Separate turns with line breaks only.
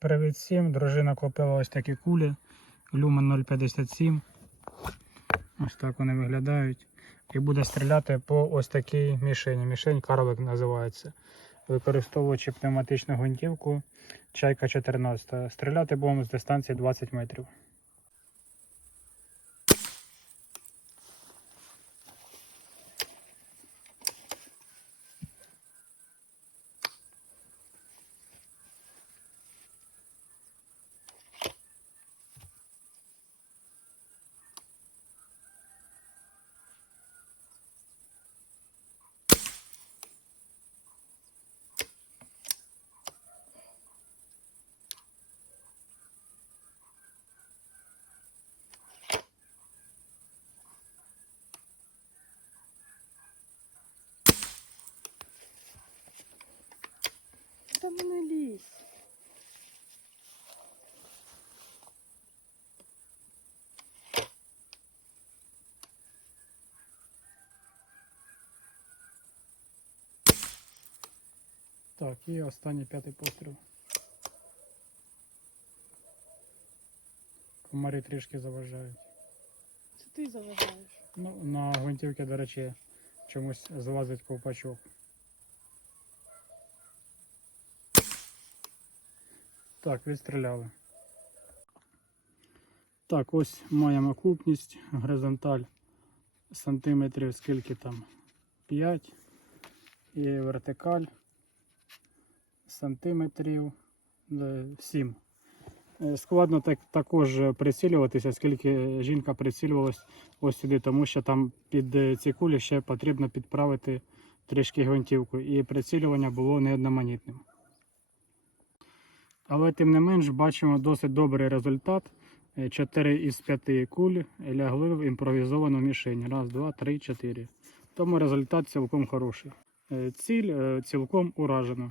Привіт всім. Дружина купила ось такі кулі. Люмен 057. Ось так вони виглядають. І буде стріляти по ось такій мішені. Мішень карлик називається. Використовуючи пневматичну гвинтівку Чайка 14. Стріляти будемо з дистанції 20 метрів.
Та ну не лізь.
Так, і останній п'ятий постріл. Комарі трішки заважають.
Це ти заважаєш.
Ну, на гвинтівці, до речі, чомусь злазить ковпачок. Так, відстріляли. Так, ось маємо крупність, горизонталь сантиметрів, скільки там 5 і вертикаль сантиметрів е, 7. Е, Складно так, також прицілюватися, оскільки жінка прицілювалась ось сюди, тому що там під е, ці кулі ще потрібно підправити трішки гвинтівку, і прицілювання було неодноманітним. Але тим не менш бачимо досить добрий результат. 4 із 5 куль лягли в імпровізовану мішень. Раз, два, три, чотири. Тому результат цілком хороший. Е, Ціль е, цілком уражена.